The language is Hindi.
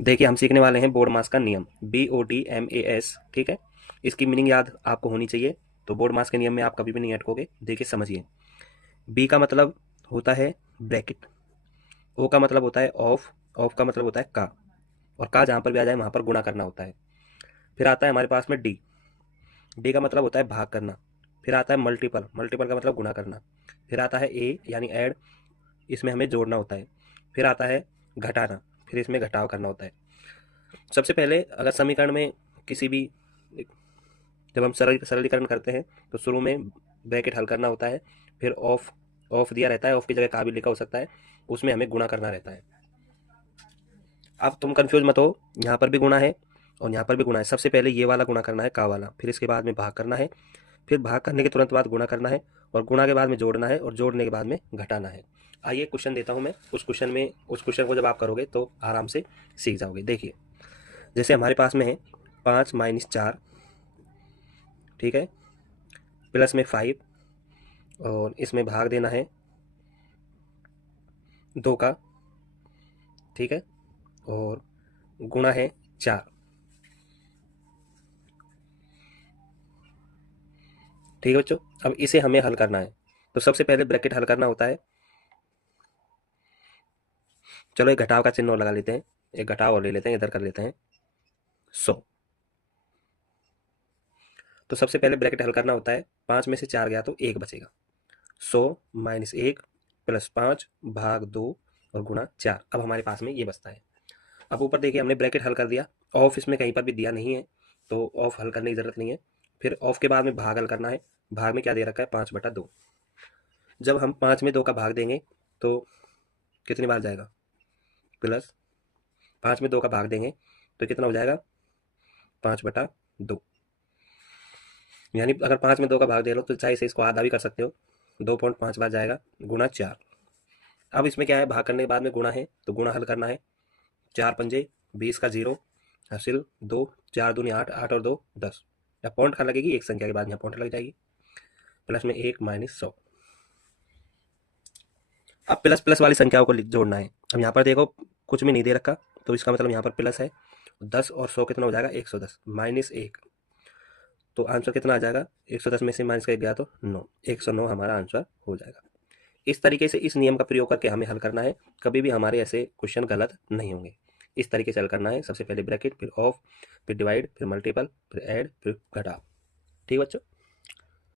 देखिए हम सीखने वाले हैं बोर्ड मास का नियम, BODMAS। ठीक है, इसकी मीनिंग याद आपको होनी चाहिए। तो बोर्ड मास के नियम में आप कभी भी नहीं अटकोगे। देखिए समझिए, बी का मतलब होता है ब्रैकेट, ओ का मतलब होता है ऑफ, ऑफ का मतलब होता है का, और का जहाँ पर भी आ जाए वहाँ पर गुणा करना होता है। फिर आता है हमारे पास में डी, डी का मतलब होता है भाग करना। फिर आता है मल्टीपल, मल्टीपल का मतलब गुणा करना। फिर आता है ए यानी ऐड, इसमें हमें जोड़ना होता है। फिर आता है घटाना, फिर इसमें घटाव करना होता है। सबसे पहले अगर समीकरण में किसी भी, जब हम सरलीकरण करते हैं तो शुरू में ब्रैकेट हल करना होता है। फिर ऑफ, ऑफ दिया रहता है, ऑफ की जगह का भी लिखा हो सकता है, उसमें हमें गुणा करना रहता है। अब तुम कंफ्यूज मत हो, यहाँ पर भी गुणा है और यहाँ पर भी गुणा है। सबसे पहले ये वाला गुणा करना है का वाला, फिर इसके बाद में भाग करना है, फिर भाग करने के तुरंत बाद गुणा करना है, और गुणा के बाद में जोड़ना है, और जोड़ने के बाद में घटाना है। आइए क्वेश्चन देता हूँ मैं, उस क्वेश्चन को जब आप करोगे तो आराम से सीख जाओगे। देखिए जैसे हमारे पास में है 5 - 4, ठीक है, प्लस में 5, और इसमें भाग देना है 2 का, ठीक है, और गुणा है 4। ठीक है बच्चों, अब इसे हमें हल करना है। तो सबसे पहले ब्रैकेट हल करना होता है। चलो एक घटाव का चिन्ह और लगा लेते हैं, एक घटाव और ले लेते हैं, इधर कर लेते हैं 100। तो सबसे पहले ब्रैकेट हल करना होता है, 5 में से 4 गया तो 1 बचेगा। 100 - 1 प्लस 5/2 और गुणा 4। अब हमारे पास में ये बचता है। अब ऊपर देखिए हमने ब्रैकेट हल कर दिया, ऑफ इसमें कहीं पर भी दिया नहीं है, तो ऑफ हल करने की ज़रूरत नहीं है। फिर ऑफ के बाद में भाग हल करना है। भाग में क्या दे रखा है, 5/2। जब हम 5 में 2 का भाग देंगे तो कितनी बार जाएगा, प्लस 5 में 2 का भाग देंगे तो कितना हो जाएगा, 5/2। यानी अगर 5 में 2 का भाग दे लो तो चाहे से इसको आधा भी कर सकते हो, 2.5 बार जाएगा, गुणा 4। अब इसमें क्या है, भाग करने के बाद में गुणा है, तो गुणा हल करना है। 4 पंजे 20 का 0, हासिल 2, 4 दूनी 8, 8 और 2 10। या पॉइंट का लगेगी एक संख्या के बाद यहाँ पॉइंट लग जाएगी, प्लस में 1 - 100। अब प्लस प्लस वाली संख्याओं को जोड़ना है। अब यहाँ पर देखो कुछ भी नहीं दे रखा, तो इसका मतलब यहाँ पर प्लस है। 10 और 100 कितना हो जाएगा, 110 माइनस 1। तो आंसर कितना आ जाएगा, 110 में से माइनस का 1 गया तो 9, 109 हमारा आंसर हो जाएगा। इस तरीके से इस नियम का प्रयोग करके हमें हल करना है। कभी भी हमारे ऐसे क्वेश्चन गलत नहीं होंगे। इस तरीके से हल करना है, सबसे पहले ब्रैकेट, फिर ऑफ, फिर डिवाइड, फिर मल्टीपल, फिर ऐड, फिर घटाव। ठीक बच्चों।